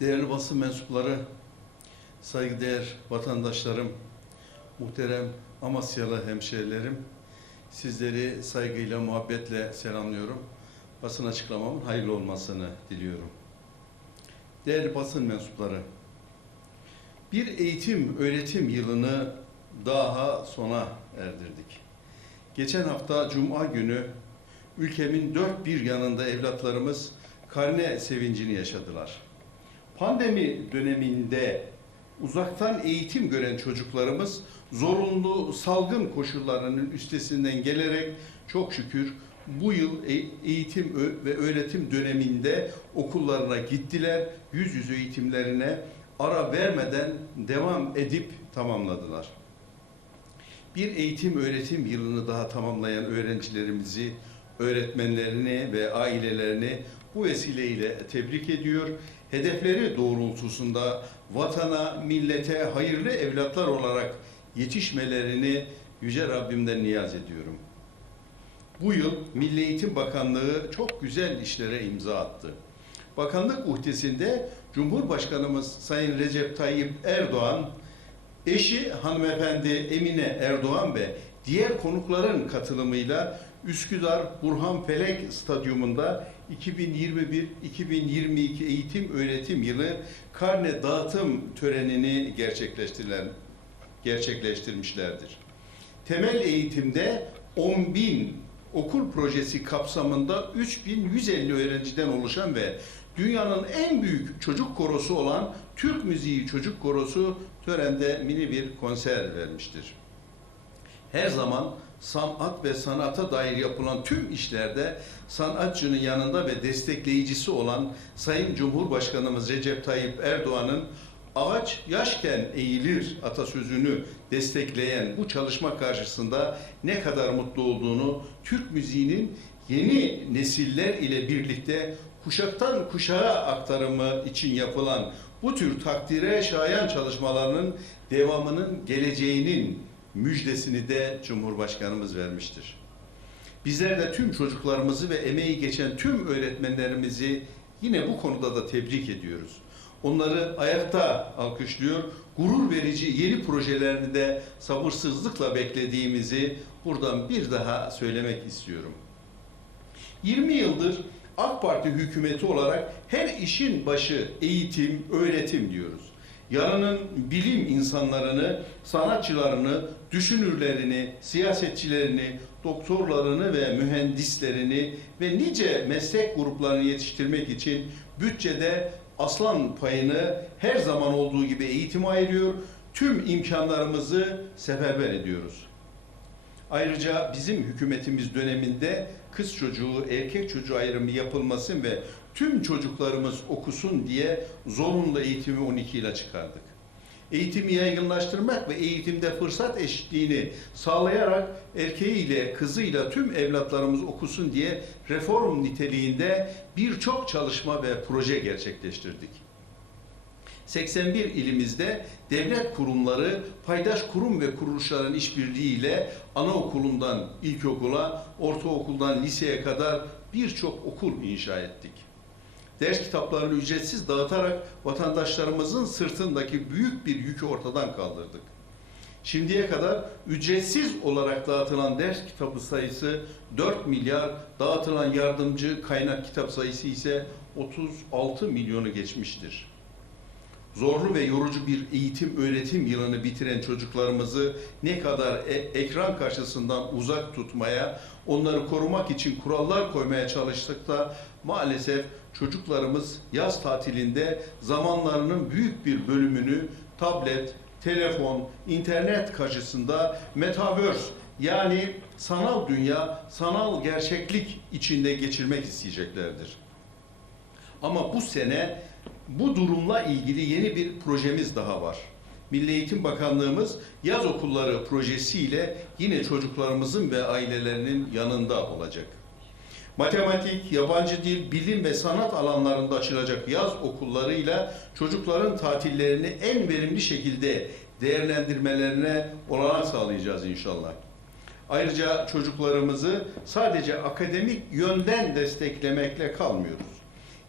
Değerli basın mensupları, saygıdeğer vatandaşlarım, muhterem Amasyalı hemşehrilerim, sizleri saygıyla, muhabbetle selamlıyorum. Basın açıklamamın hayırlı olmasını diliyorum. Değerli basın mensupları, bir eğitim öğretim yılını daha sona erdirdik. Geçen hafta Cuma günü ülkemin dört bir yanında evlatlarımız karne sevincini yaşadılar. Pandemi döneminde uzaktan eğitim gören çocuklarımız zorunlu salgın koşullarının üstesinden gelerek çok şükür bu yıl e- eğitim ve öğretim döneminde okullarına gittiler. Yüz yüze eğitimlerine ara vermeden devam edip tamamladılar. Bir eğitim öğretim yılını daha tamamlayan öğrencilerimizi, öğretmenlerini ve ailelerini bu vesileyle tebrik ediyor. Hedefleri doğrultusunda vatana, millete hayırlı evlatlar olarak yetişmelerini Yüce Rabbimden niyaz ediyorum. Bu yıl Milli Eğitim Bakanlığı çok güzel işlere imza attı. Bakanlık uhdesinde Cumhurbaşkanımız Sayın Recep Tayyip Erdoğan, eşi hanımefendi Emine Erdoğan ve diğer konukların katılımıyla Üsküdar Burhan Felek Stadyumunda 2021-2022 eğitim öğretim yılı karne dağıtım törenini gerçekleştirilen gerçekleştirmişlerdir. Temel eğitimde 10 bin okul projesi kapsamında 3150 öğrenciden oluşan ve dünyanın en büyük çocuk korosu olan Türk Müziği Çocuk Korosu törende mini bir konser vermiştir. Her zaman sanat ve sanata dair yapılan tüm işlerde sanatçının yanında ve destekleyicisi olan Sayın Cumhurbaşkanımız Recep Tayyip Erdoğan'ın ağaç yaşken eğilir atasözünü destekleyen bu çalışma karşısında ne kadar mutlu olduğunu Türk müziğinin yeni nesiller ile birlikte kuşaktan kuşağa aktarımı için yapılan bu tür takdire şayan çalışmalarının devamının geleceğinin müjdesini de Cumhurbaşkanımız vermiştir. Bizler de tüm çocuklarımızı ve emeği geçen tüm öğretmenlerimizi yine bu konuda da tebrik ediyoruz. Onları ayakta alkışlıyor, gurur verici yeni projelerini de sabırsızlıkla beklediğimizi buradan bir daha söylemek istiyorum. 20 yıldır AK Parti hükümeti olarak her işin başı eğitim, öğretim diyoruz. Yarının bilim insanlarını, sanatçılarını, düşünürlerini, siyasetçilerini, doktorlarını ve mühendislerini ve nice meslek gruplarını yetiştirmek için bütçede aslan payını her zaman olduğu gibi eğitime ayırıyor, tüm imkanlarımızı seferber ediyoruz. Ayrıca bizim hükümetimiz döneminde kız çocuğu, erkek çocuğu ayrımı yapılmasın ve tüm çocuklarımız okusun diye zorunlu eğitimi 12 ile çıkardık. Eğitimi yaygınlaştırmak ve eğitimde fırsat eşitliğini sağlayarak erkeğiyle, kızıyla tüm evlatlarımız okusun diye reform niteliğinde birçok çalışma ve proje gerçekleştirdik. 81 ilimizde devlet kurumları, paydaş kurum ve kuruluşların işbirliğiyle anaokulundan ilkokula, ortaokuldan liseye kadar birçok okul inşa ettik. Ders kitaplarını ücretsiz dağıtarak vatandaşlarımızın sırtındaki büyük bir yükü ortadan kaldırdık. Şimdiye kadar ücretsiz olarak dağıtılan ders kitabı sayısı 4 milyar, dağıtılan yardımcı kaynak kitap sayısı ise 36 milyonu geçmiştir zorlu ve yorucu bir eğitim öğretim yılını bitiren çocuklarımızı ne kadar e- ekran karşısından uzak tutmaya, onları korumak için kurallar koymaya çalıştık da maalesef çocuklarımız yaz tatilinde zamanlarının büyük bir bölümünü tablet, telefon, internet karşısında metaverse yani sanal dünya, sanal gerçeklik içinde geçirmek isteyeceklerdir. Ama bu sene bu durumla ilgili yeni bir projemiz daha var. Milli Eğitim Bakanlığımız yaz okulları projesiyle yine çocuklarımızın ve ailelerinin yanında olacak. Matematik, yabancı dil, bilim ve sanat alanlarında açılacak yaz okullarıyla çocukların tatillerini en verimli şekilde değerlendirmelerine olanak sağlayacağız inşallah. Ayrıca çocuklarımızı sadece akademik yönden desteklemekle kalmıyoruz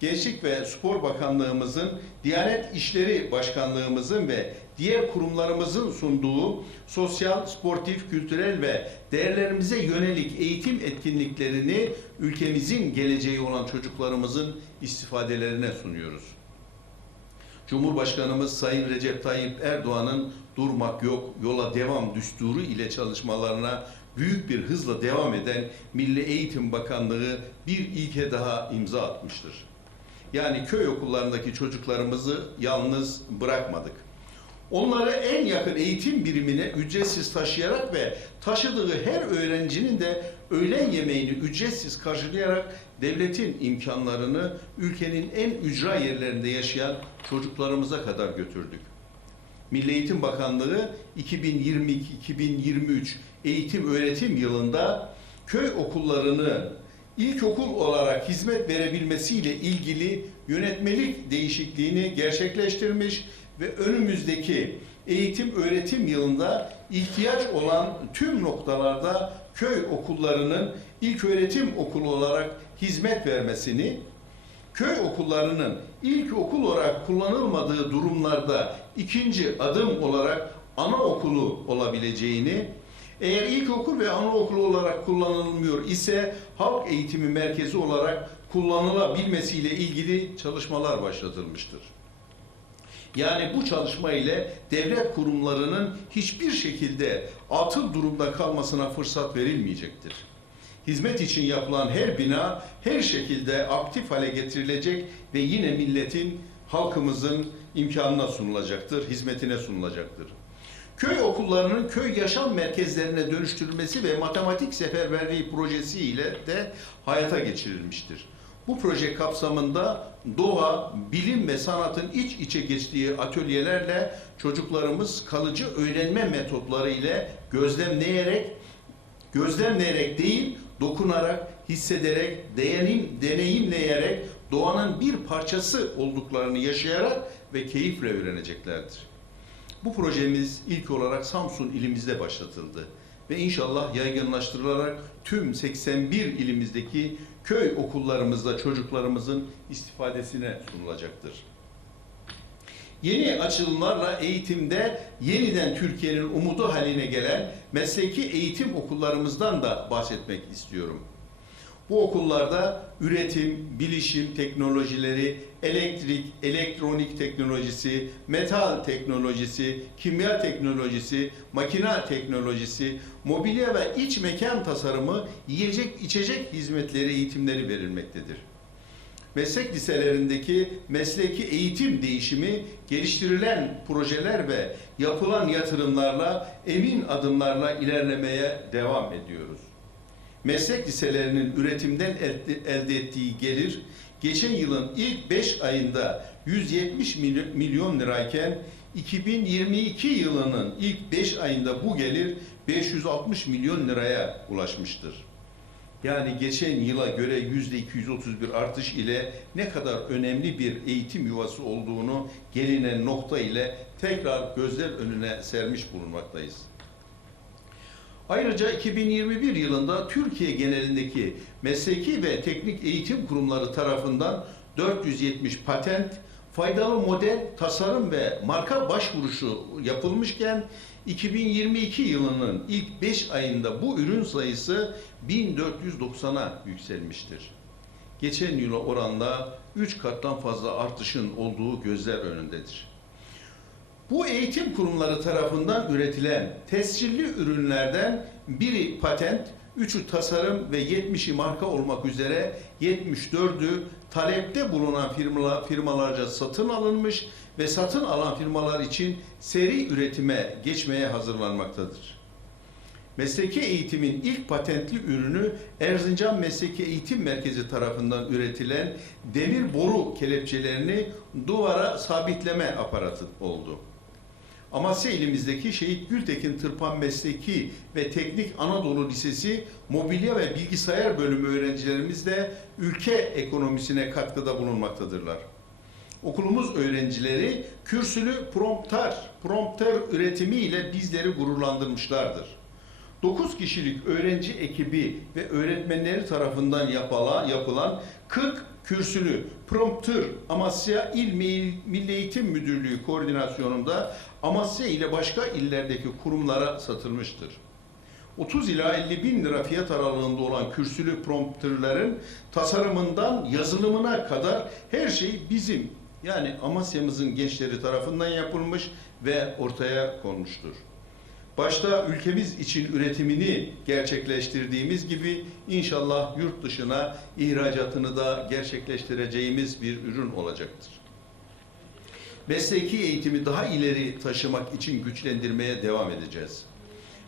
Gençlik ve Spor Bakanlığımızın, Diyanet İşleri Başkanlığımızın ve diğer kurumlarımızın sunduğu sosyal, sportif, kültürel ve değerlerimize yönelik eğitim etkinliklerini ülkemizin geleceği olan çocuklarımızın istifadelerine sunuyoruz. Cumhurbaşkanımız Sayın Recep Tayyip Erdoğan'ın durmak yok, yola devam düsturu ile çalışmalarına büyük bir hızla devam eden Milli Eğitim Bakanlığı bir ilke daha imza atmıştır. Yani köy okullarındaki çocuklarımızı yalnız bırakmadık. Onları en yakın eğitim birimine ücretsiz taşıyarak ve taşıdığı her öğrencinin de öğlen yemeğini ücretsiz karşılayarak devletin imkanlarını ülkenin en ücra yerlerinde yaşayan çocuklarımıza kadar götürdük. Milli Eğitim Bakanlığı 2022-2023 eğitim öğretim yılında köy okullarını ilkokul olarak hizmet verebilmesiyle ilgili yönetmelik değişikliğini gerçekleştirmiş ve önümüzdeki eğitim öğretim yılında ihtiyaç olan tüm noktalarda köy okullarının ilk öğretim okulu olarak hizmet vermesini köy okullarının ilk okul olarak kullanılmadığı durumlarda ikinci adım olarak anaokulu olabileceğini, eğer ilkokul ve anaokulu olarak kullanılmıyor ise halk eğitimi merkezi olarak kullanılabilmesiyle ilgili çalışmalar başlatılmıştır. Yani bu çalışma ile devlet kurumlarının hiçbir şekilde atıl durumda kalmasına fırsat verilmeyecektir. Hizmet için yapılan her bina her şekilde aktif hale getirilecek ve yine milletin, halkımızın imkanına sunulacaktır, hizmetine sunulacaktır. Köy okullarının köy yaşam merkezlerine dönüştürülmesi ve matematik seferberliği projesi ile de hayata geçirilmiştir. Bu proje kapsamında doğa, bilim ve sanatın iç içe geçtiği atölyelerle çocuklarımız kalıcı öğrenme metotları ile gözlemleyerek gözlemleyerek değil, dokunarak, hissederek, denenim, deneyimleyerek doğanın bir parçası olduklarını yaşayarak ve keyifle öğreneceklerdir. Bu projemiz ilk olarak Samsun ilimizde başlatıldı ve inşallah yaygınlaştırılarak tüm 81 ilimizdeki köy okullarımızda çocuklarımızın istifadesine sunulacaktır. Yeni açılımlarla eğitimde yeniden Türkiye'nin umudu haline gelen mesleki eğitim okullarımızdan da bahsetmek istiyorum. Bu okullarda üretim, bilişim teknolojileri, elektrik, elektronik teknolojisi, metal teknolojisi, kimya teknolojisi, makina teknolojisi, mobilya ve iç mekan tasarımı, yiyecek içecek hizmetleri eğitimleri verilmektedir meslek liselerindeki mesleki eğitim değişimi geliştirilen projeler ve yapılan yatırımlarla emin adımlarla ilerlemeye devam ediyoruz. Meslek liselerinin üretimden elde, ettiği gelir geçen yılın ilk 5 ayında 170 milyon lirayken 2022 yılının ilk 5 ayında bu gelir 560 milyon liraya ulaşmıştır. Yani geçen yıla göre yüzde 231 artış ile ne kadar önemli bir eğitim yuvası olduğunu gelinen nokta ile tekrar gözler önüne sermiş bulunmaktayız. Ayrıca 2021 yılında Türkiye genelindeki mesleki ve teknik eğitim kurumları tarafından 470 patent, faydalı model, tasarım ve marka başvurusu yapılmışken 2022 yılının ilk 5 ayında bu ürün sayısı 1490'a yükselmiştir. Geçen yıla oranla 3 kattan fazla artışın olduğu gözler önündedir. Bu eğitim kurumları tarafından üretilen tescilli ürünlerden biri patent, üçü tasarım ve 70'i marka olmak üzere 74'ü talepte bulunan firmalar, firmalarca satın alınmış ve satın alan firmalar için seri üretime geçmeye hazırlanmaktadır. Mesleki eğitimin ilk patentli ürünü Erzincan Mesleki Eğitim Merkezi tarafından üretilen demir boru kelepçelerini duvara sabitleme aparatı oldu. Amasya ilimizdeki Şehit Gültekin Tırpan Mesleki ve Teknik Anadolu Lisesi mobilya ve bilgisayar bölümü öğrencilerimiz de ülke ekonomisine katkıda bulunmaktadırlar. Okulumuz öğrencileri kürsülü prompter, prompter üretimiyle bizleri gururlandırmışlardır. 9 kişilik öğrenci ekibi ve öğretmenleri tarafından yapılan, yapılan 40 kürsülü promptör Amasya İl Mil- Milli Eğitim Müdürlüğü koordinasyonunda Amasya ile başka illerdeki kurumlara satılmıştır. 30 ila 50 bin lira fiyat aralığında olan kürsülü promptörlerin tasarımından yazılımına kadar her şey bizim yani Amasya'mızın gençleri tarafından yapılmış ve ortaya konmuştur. Başta ülkemiz için üretimini gerçekleştirdiğimiz gibi inşallah yurt dışına ihracatını da gerçekleştireceğimiz bir ürün olacaktır. Mesleki eğitimi daha ileri taşımak için güçlendirmeye devam edeceğiz.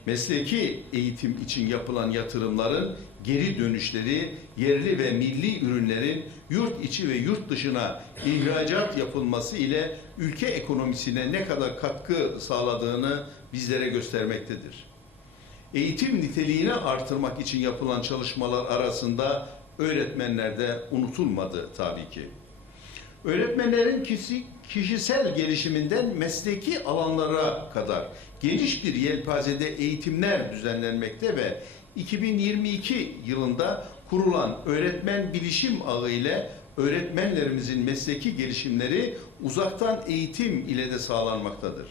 Mesleki eğitim için yapılan yatırımların geri dönüşleri yerli ve milli ürünlerin yurt içi ve yurt dışına ihracat yapılması ile ülke ekonomisine ne kadar katkı sağladığını bizlere göstermektedir. Eğitim niteliğini artırmak için yapılan çalışmalar arasında öğretmenler de unutulmadı tabii ki. Öğretmenlerin kişi, kişisel gelişiminden mesleki alanlara kadar geniş bir yelpazede eğitimler düzenlenmekte ve 2022 yılında kurulan öğretmen bilişim ağı ile öğretmenlerimizin mesleki gelişimleri uzaktan eğitim ile de sağlanmaktadır.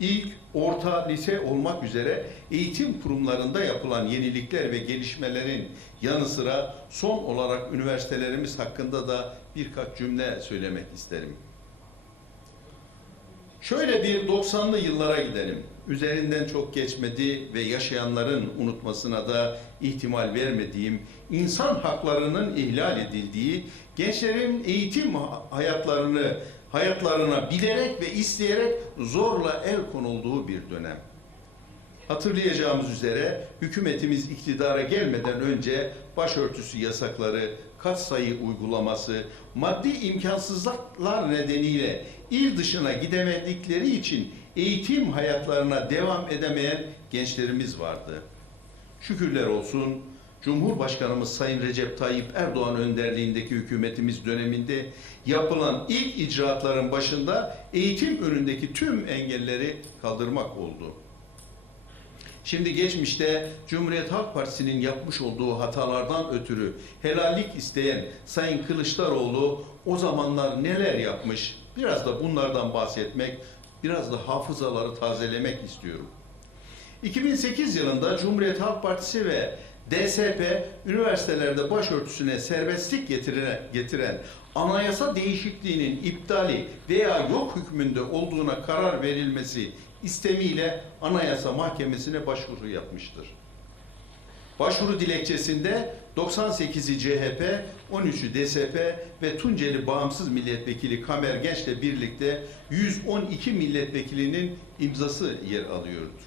İlk, orta, lise olmak üzere eğitim kurumlarında yapılan yenilikler ve gelişmelerin yanı sıra son olarak üniversitelerimiz hakkında da birkaç cümle söylemek isterim. Şöyle bir 90'lı yıllara gidelim. Üzerinden çok geçmedi ve yaşayanların unutmasına da ihtimal vermediğim, insan haklarının ihlal edildiği, gençlerin eğitim hayatlarını hayatlarına bilerek ve isteyerek zorla el konulduğu bir dönem. Hatırlayacağımız üzere hükümetimiz iktidara gelmeden önce başörtüsü yasakları, katsayı uygulaması, maddi imkansızlıklar nedeniyle il dışına gidemedikleri için eğitim hayatlarına devam edemeyen gençlerimiz vardı. Şükürler olsun Cumhurbaşkanımız Sayın Recep Tayyip Erdoğan önderliğindeki hükümetimiz döneminde yapılan ilk icraatların başında eğitim önündeki tüm engelleri kaldırmak oldu. Şimdi geçmişte Cumhuriyet Halk Partisi'nin yapmış olduğu hatalardan ötürü helallik isteyen Sayın Kılıçdaroğlu o zamanlar neler yapmış biraz da bunlardan bahsetmek, biraz da hafızaları tazelemek istiyorum. 2008 yılında Cumhuriyet Halk Partisi ve DSP üniversitelerde başörtüsüne serbestlik getiren, getiren anayasa değişikliğinin iptali veya yok hükmünde olduğuna karar verilmesi istemiyle Anayasa Mahkemesi'ne başvuru yapmıştır. Başvuru dilekçesinde 98'i CHP, 13'ü DSP ve Tunceli Bağımsız Milletvekili Kamer Genç'le birlikte 112 milletvekilinin imzası yer alıyordu.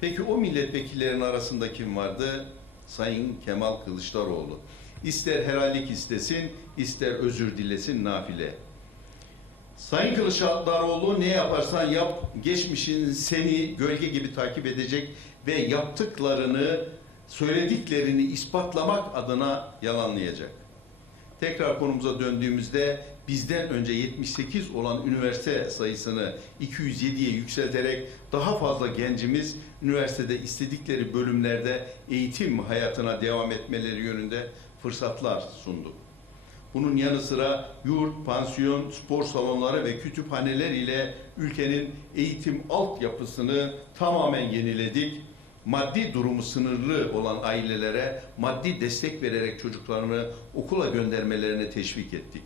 Peki o milletvekillerin arasında kim vardı? Sayın Kemal Kılıçdaroğlu. İster helallik istesin, ister özür dilesin nafile. Sayın Kılıçdaroğlu ne yaparsan yap, geçmişin seni gölge gibi takip edecek ve yaptıklarını, söylediklerini ispatlamak adına yalanlayacak. Tekrar konumuza döndüğümüzde bizden önce 78 olan üniversite sayısını 207'ye yükselterek daha fazla gencimiz üniversitede istedikleri bölümlerde eğitim hayatına devam etmeleri yönünde fırsatlar sundu. Bunun yanı sıra yurt, pansiyon, spor salonları ve kütüphaneler ile ülkenin eğitim altyapısını tamamen yeniledik. Maddi durumu sınırlı olan ailelere maddi destek vererek çocuklarını okula göndermelerini teşvik ettik.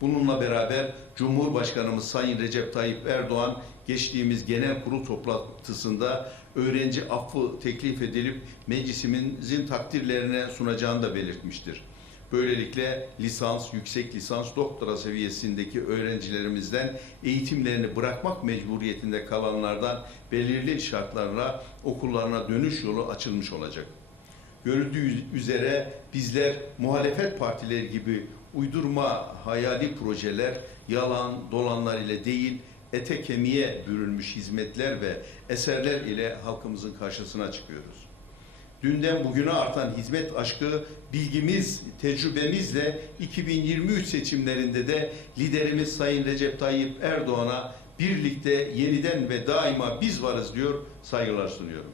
Bununla beraber Cumhurbaşkanımız Sayın Recep Tayyip Erdoğan geçtiğimiz genel kurul toplantısında öğrenci affı teklif edilip meclisimizin takdirlerine sunacağını da belirtmiştir. Böylelikle lisans, yüksek lisans, doktora seviyesindeki öğrencilerimizden eğitimlerini bırakmak mecburiyetinde kalanlardan belirli şartlarla okullarına dönüş yolu açılmış olacak. Görüldüğü üzere bizler muhalefet partileri gibi uydurma hayali projeler, yalan, dolanlar ile değil, ete kemiğe bürünmüş hizmetler ve eserler ile halkımızın karşısına çıkıyoruz. Dünden bugüne artan hizmet aşkı, bilgimiz, tecrübemizle 2023 seçimlerinde de liderimiz Sayın Recep Tayyip Erdoğan'a birlikte yeniden ve daima biz varız diyor, saygılar sunuyorum.